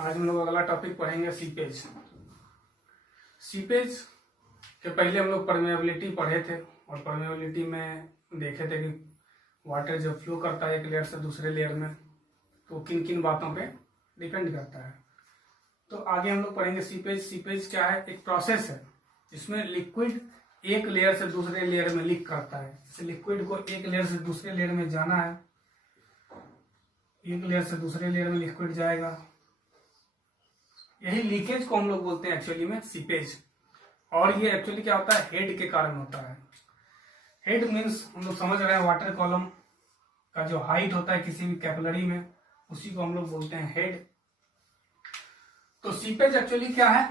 आज हम लोग अगला टॉपिक पढ़ेंगे सीपेज। सीपेज के पहले हम लोग परमेबिलिटी पढ़े थे और परमेबिलिटी में देखे थे कि वाटर जब फ्लो करता है एक लेयर से दूसरे लेयर में तो किन किन बातों पे डिपेंड करता है। तो आगे हम लोग पढ़ेंगे सीपेज। सीपेज क्या है? एक प्रोसेस है जिसमें लिक्विड एक लेयर से दूसरे लेयर में लीक करता है। जैसे लिक्विड को एक लेयर से दूसरे लेयर में जाना है, एक लेयर से दूसरे लेयर में लिक्विड जाएगा, यही लीकेज को हम लोग बोलते हैं एक्चुअली में सीपेज। और ये एक्चुअली क्या होता है? हेड के कारण होता है। हेड मीन्स हम लोग समझ रहे हैं वाटर कॉलम का जो हाइट होता है किसी भी कैपिलरी में, उसी को हम लोग बोलते हैं हेड। तो सीपेज एक्चुअली क्या है?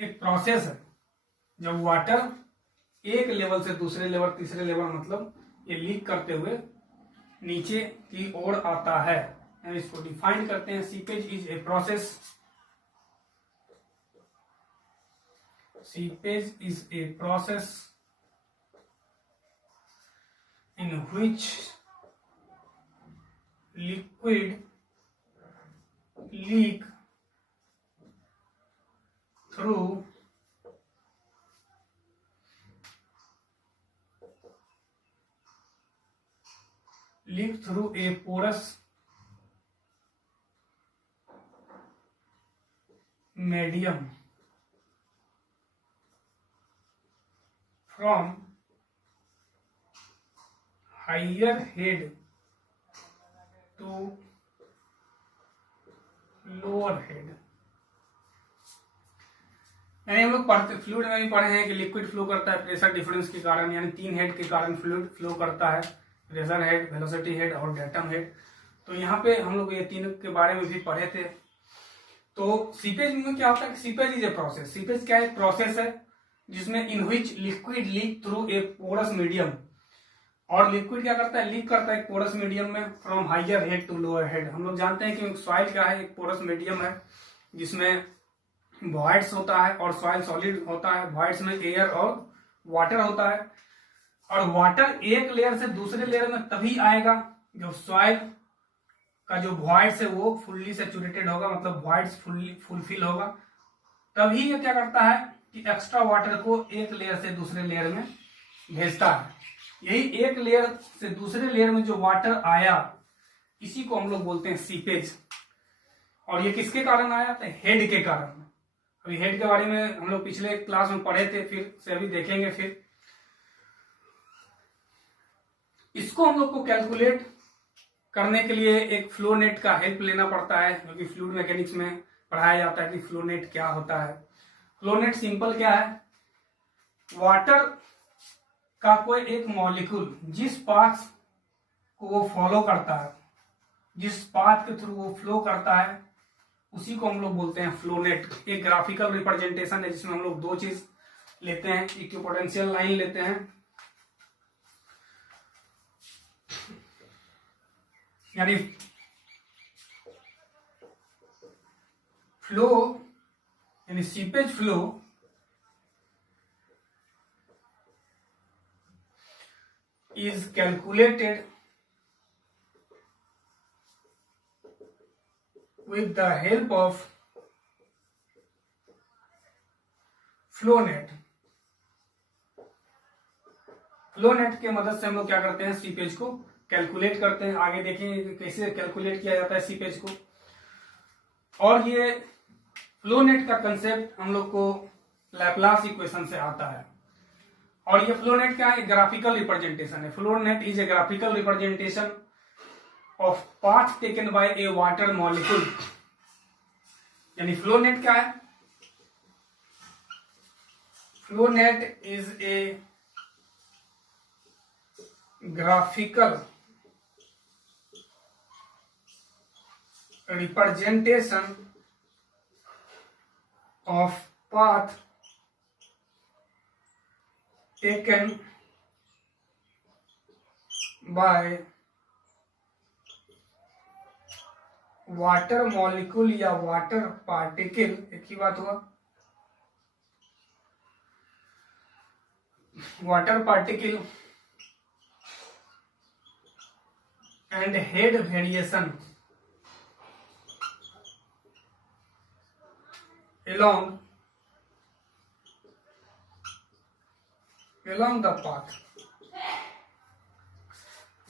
एक प्रोसेस है जब वाटर एक लेवल से दूसरे लेवल, तीसरे लेवल मतलब ये लीक करते हुए नीचे की ओर आता है। इसको डिफाइन करते हैं, seepage is a process. Seepage is a process in which liquid leak through a porous medium from higher head to lower head। यानी हम लोग पढ़ते फ्लूइड में भी पढ़े हैं कि लिक्विड फ्लो करता है प्रेशर डिफरेंस के कारण, यानी तीन हेड के कारण फ्लूइड फ्लो करता है, प्रेशर हेड, वेलोसिटी हेड और डेटम हेड। तो यहाँ पे हम लोग ये तीनों के बारे में भी पढ़े थे। तो सीपेज में क्या होता है? Seepage is a process. Seepage क्या है? प्रोसेस है जिसमें in which liquid leak through a porous medium. और लिक्विड क्या करता है? लीक करता है एक पोरस मीडियम में from higher head to lower head. हम लोग जानते हैं कि सॉइल क्या है? एक पोरस मीडियम है जिसमें वॉइड्स होता है और सॉइल सॉलिड होता है। वॉइड्स में एयर और वाटर होता है, और वाटर एक लेयर से दूसरे लेयर में तभी आएगा जब सॉइल का जो वॉइड्स है वो फुल्ली सैचुरेटेड होगा, मतलब वॉइड्स फुलफिल होगा। तभी ये क्या करता है कि एक्स्ट्रा वाटर को एक लेयर से दूसरे लेयर में भेजता है। यही एक लेयर से दूसरे लेयर में जो वाटर आया, इसी को हम लोग बोलते हैं सीपेज। और ये किसके कारण आया? तो हेड के कारण। अभी हेड के बारे में हम लोग पिछले क्लास में पढ़े थे, फिर से अभी देखेंगे। फिर इसको हम लोग को कैलकुलेट करने के लिए एक फ्लो नेट का हेल्प लेना पड़ता है, क्योंकि फ्लूइड मैकेनिक्स में पढ़ाया जाता है कि फ्लो नेट क्या होता है। फ्लो नेट सिंपल क्या है? वाटर का कोई एक मॉलिक्यूल जिस पाथ को वो फॉलो करता है, जिस पाथ के थ्रू वो फ्लो करता है, उसी को हम लोग बोलते हैं फ्लो नेट। एक ग्राफिकल रिप्रेजेंटेशन है जिसमें हम लोग दो चीज लेते हैं, इक्विपोटेंशियल लाइन लेते हैं, यानी फ्लो यानी seepage flow is calculated with the help of flow net. Flow net के मदद से हम लोग क्या करते हैं? सीपेज को कैलकुलेट करते हैं। आगे देखेंगे कैसे कैलकुलेट किया जाता है सीपेज को। और ये फ्लो नेट का कंसेप्ट हम लोग को लैपलास इक्वेशन से आता है। और ये फ्लो नेट क्या है? ग्राफिकल रिप्रेजेंटेशन है। Flow net is a graphical representation of path taken by A water molecule. यानी फ्लो नेट क्या है? Flow net is a graphical representation of path taken by water molecule या water particle, एक ही बात हुआ, water particle and head variation along the path.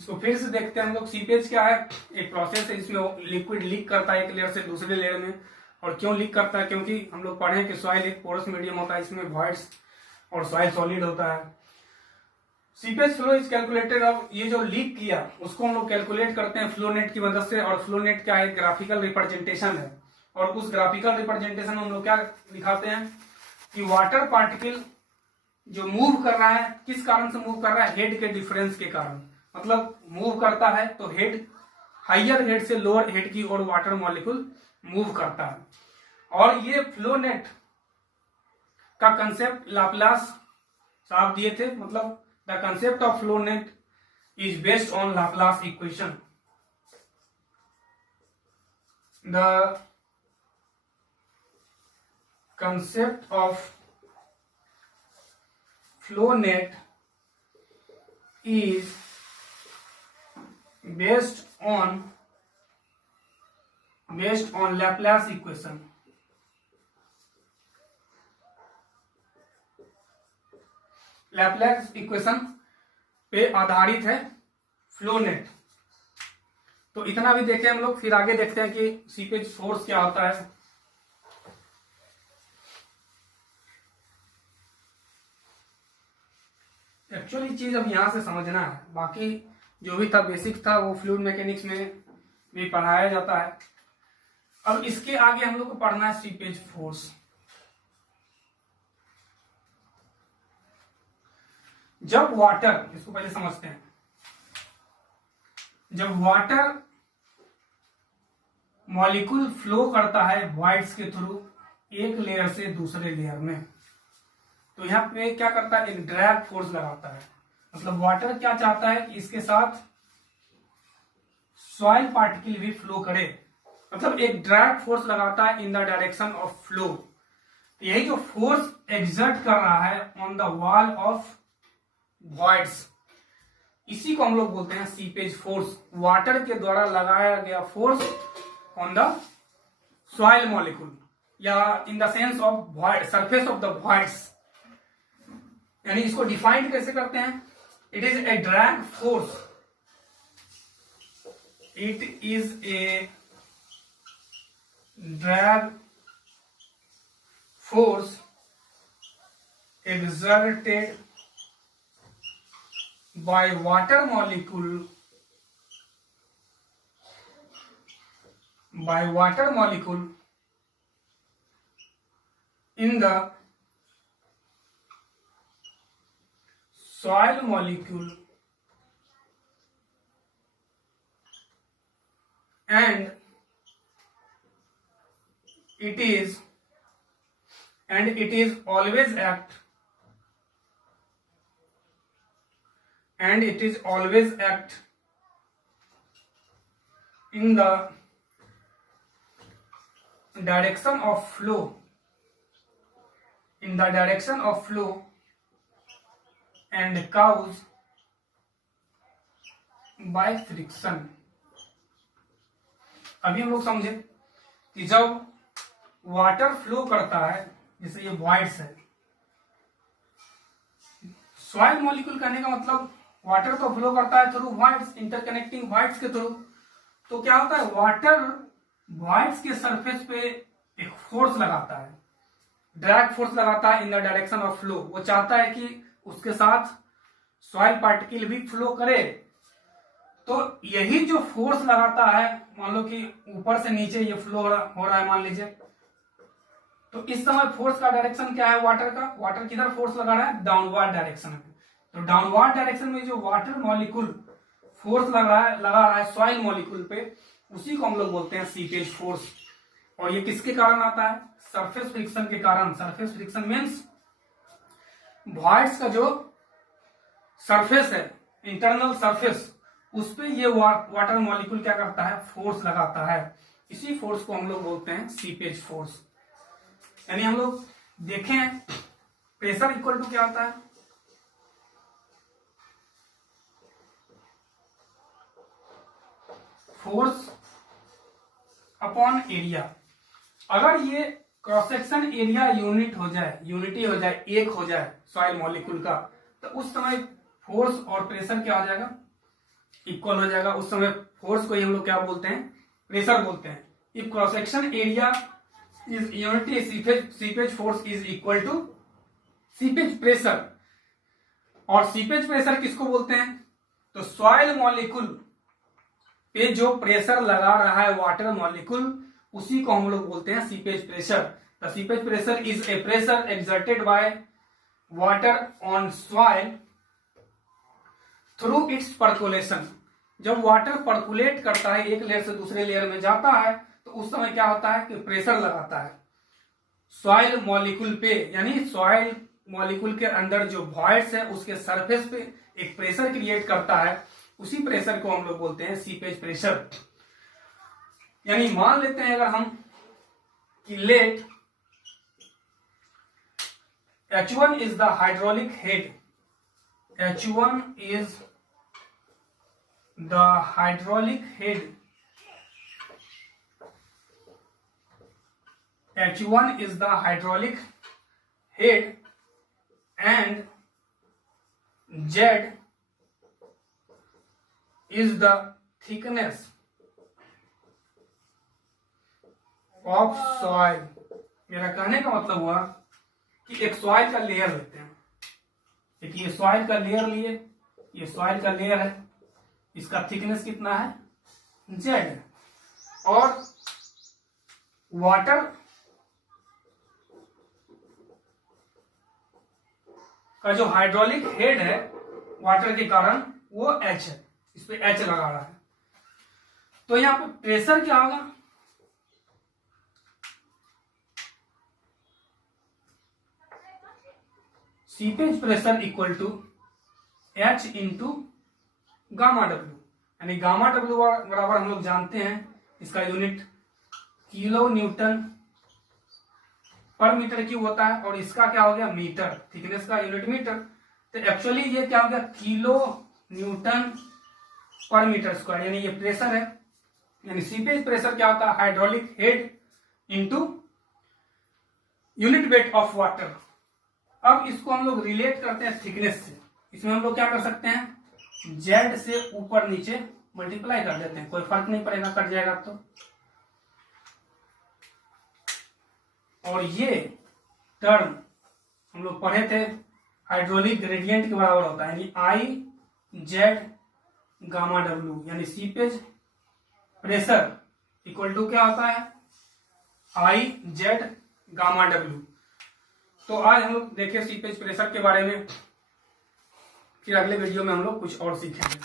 इसको फिर से देखते हैं हम लोग। सीपेज क्या है, एक प्रोसेस है जिसमें लिक्विड लीक करता है एक लेयर से दूसरे लेयर में। और क्यों लीक करता है, क्योंकि हम लोग पढ़े कि सॉइल एक पोरस मीडियम होता है, इसमें वॉइड्स और सॉइल सॉलिड होता है। Seepage flow is calculated. अब ये जो लीक किया उसको हम लोग कैलकुलेट करते हैं फ्लो नेट की मदद से। और फ्लो नेट क्या है, ग्राफिकल रिप्रेजेंटेशन है। और उस ग्राफिकल रिप्रेजेंटेशन में हम लोग क्या दिखाते हैं कि वाटर पार्टिकल जो मूव कर रहा है, किस कारण से मूव कर रहा है, हेड के डिफरेंस के कारण। मतलब मूव करता है तो हेड, हाइयर हेड से लोअर हेड की ओर वाटर मॉलिक्यूल मूव करता है। और ये फ्लो नेट का कंसेप्ट लाप्लास साहब दिए थे। मतलब the concept of flow net is based on Laplace equation. The concept of flow net is based on Laplace equation। Laplace equation पे आधारित है फ्लो नेट। तो इतना भी देखें हम लोग, फिर आगे देखते हैं कि सीपेज फोर्स क्या होता है। एक्चुअली चीज अब यहां से समझना है, बाकी जो भी था बेसिक था वो फ्लूइड मैकेनिक्स में भी पढ़ाया जाता है। अब इसके आगे हम लोग को पढ़ना है सीपेज फोर्स। जब वाटर, इसको पहले समझते हैं, जब वाटर मॉलिक्यूल फ्लो करता है वॉइड्स के थ्रू एक लेयर से दूसरे लेयर में, तो यहाँ पे क्या करता है, एक ड्रैग फोर्स लगाता है। मतलब वाटर क्या चाहता है कि इसके साथ सॉइल पार्टिकल भी फ्लो करे। मतलब एक ड्रैग फोर्स लगाता है in the direction of flow. तो यही जो फोर्स एग्जर्ट कर रहा है on the wall of voids, इसी को हम लोग बोलते हैं सीपेज फोर्स। वाटर के द्वारा लगाया गया force on the soil molecule या in the sense of void, surface of the voids. यानी इसको डिफाइन कैसे करते हैं, it is a drag force, it is a drag force exerted by water molecule in the soil molecule and it is always act in the direction of flow and cause by friction। अभी हम लोग समझे कि जब water flow करता है, जैसे ये वॉइड्स है, सॉइल मॉलिक्यूल कहने का मतलब वाटर तो फ्लो करता है थ्रू वॉइड्स, इंटरकनेक्टिंग वॉइड्स के थ्रू। तो क्या होता है, वाटर वॉइड्स के सरफेस पे एक फोर्स लगाता है, ड्रैग फोर्स लगाता है in the direction of flow. वो चाहता है कि उसके साथ सॉइल पार्टिकल भी फ्लो करे। तो यही जो फोर्स लगाता है, मान लो कि ऊपर से नीचे ये फ्लो हो रहा है मान लीजिए, तो इस समय फोर्स का डायरेक्शन क्या है वाटर का, वाटर किधर फोर्स लगा रहा है, डाउनवर्ड डायरेक्शन में। तो डाउनवर्ड डायरेक्शन में जो वाटर मॉलिक्यूल फोर्स लगा रहा है सॉइल मॉलिक्यूल पे, उसी को हम लोग बोलते हैं सीपेज फोर्स। और ये किसके कारण आता है, सरफेस फ्रिक्शन के कारण। सरफेस फ्रिक्शन मीन्स वॉइड्स का जो सरफेस है, इंटरनल सरफेस, उस पे ये वाटर मॉलिक्यूल क्या करता है, फोर्स लगाता है। इसी फोर्स को हम लोग बोलते हैं सीपेज फोर्स। यानी हम लोग देखें प्रेशर इक्वल टू क्या होता है, फोर्स अपॉन एरिया। अगर ये क्रॉस सेक्शन एरिया यूनिटी हो जाए, एक हो जाए सॉइल मॉलिक्यूल का, तो उस समय फोर्स और प्रेशर क्या हो जाएगा, इक्वल हो जाएगा। उस समय फोर्स को हम लोग क्या बोलते हैं, प्रेशर बोलते हैं। If cross section area is unity, seepage force is equal to seepage pressure. और सीपेज प्रेशर किसको बोलते हैं, तो सॉइल मॉलिक्यूल पे जो प्रेशर लगा रहा है वाटर मॉलिक्यूल, उसी को हम लोग बोलते हैं seepage pressure. The seepage pressure is a pressure exerted by water on soil through it's percolation. जब वाटर पर्कुलेट करता है, एक लेयर से दूसरे लेयर में जाता है, तो उस समय क्या होता है कि प्रेशर लगाता है सॉइल मॉलिक्यूल पे, यानी सॉइल मॉलिक्यूल के अंदर जो वॉइड्स है उसके सरफेस पे एक प्रेशर क्रिएट करता है। उसी प्रेशर को हम लोग बोलते हैं सीपेज प्रेशर। यानी मान लेते हैं अगर हम कि late H1 is the hydraulic head, H1 is the hydraulic head, H1 is the hydraulic head and Z is the thickness of soil। मेरा कहने का मतलब हुआ कि एक सॉइल का लेयर लेते हैं, एक ये सॉइल का लेयर लिए, ये सॉइल का लेयर है, इसका थिकनेस कितना है, Z, और वाटर का जो हाइड्रोलिक हेड है वाटर के कारण वो H है, इस पे H लगा रहा है। तो यहां पे प्रेशर क्या होगा, seepage pressure equal to H into gamma W, यानी गामा डब्ल्यू बराबर हम लोग जानते हैं इसका यूनिट किलो न्यूटन पर मीटर क्यूब होता है, और इसका क्या हो गया मीटर, थिकनेस का यूनिट मीटर। तो एक्चुअली ये क्या हो गया किलो न्यूटन पर मीटर स्क्वायर, यानी ये प्रेशर है। यानी सीपेज प्रेशर क्या होता है, hydraulic head into unit weight of water. अब इसको हम लोग रिलेट करते हैं थिकनेस से। इसमें हम लोग क्या कर सकते हैं, जेड से ऊपर नीचे मल्टीप्लाई कर देते हैं, कोई फर्क नहीं पड़ेगा, कट जाएगा तो। और ये टर्म हम लोग पढ़े थे हाइड्रोलिक ग्रेडियंट के बराबर होता है, यानी आई जेड गामा डब्ल्यू, यानी सीपेज प्रेशर इक्वल टू क्या होता है, आई जेड गामा डब्ल्यू। तो आज हम लोग देखें सीपेज प्रेशर के बारे में, फिर अगले वीडियो में हम लोग कुछ और सीखेंगे।